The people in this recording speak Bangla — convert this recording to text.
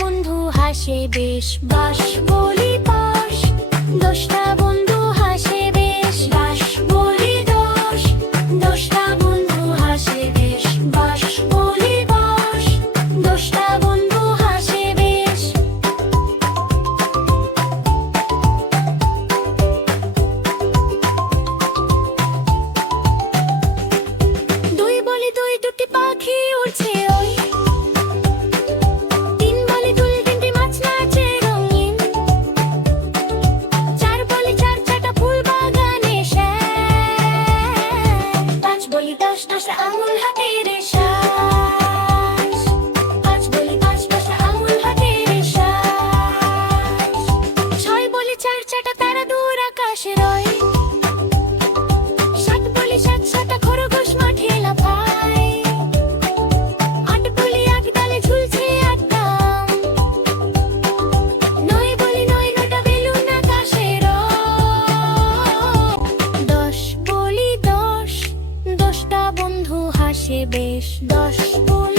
বন্ধু হাসে বেশ, 10 বলি 10, 10টা বন্ধু হাসে বেশ, 10 বলি 10, 10টা বন্ধু হাসে বেশ, 10 বলি 10, 10টা বন্ধু হাসে বেশ। দুই বলি দুই, দুটি পাখি উড়ছে ওই, 3 বলি দুল, 3টি মাছ নাচে রঙিন, 4 বলি 4, 4টা ফুল বাগানে শ্যাম, 5 বলি 10, 10টা আঙুল হাতের শ্বাস, 5 বলি 5, 10টা আঙুল হাতের শ্বাস, 6 বলি 4, 4টা তারা দূর আকাশে রয়, 7 বলি 7, 7টা খরগোশ মাঠে লাফায়, 8 বলি 8, ডালে ঝুলছে 8টা আম, 9 বলি 9, 9টা বেলুন আকাশে রয়, 10 বলি 10, 10টা বন্ধু হাসে বেশ, 10 বলি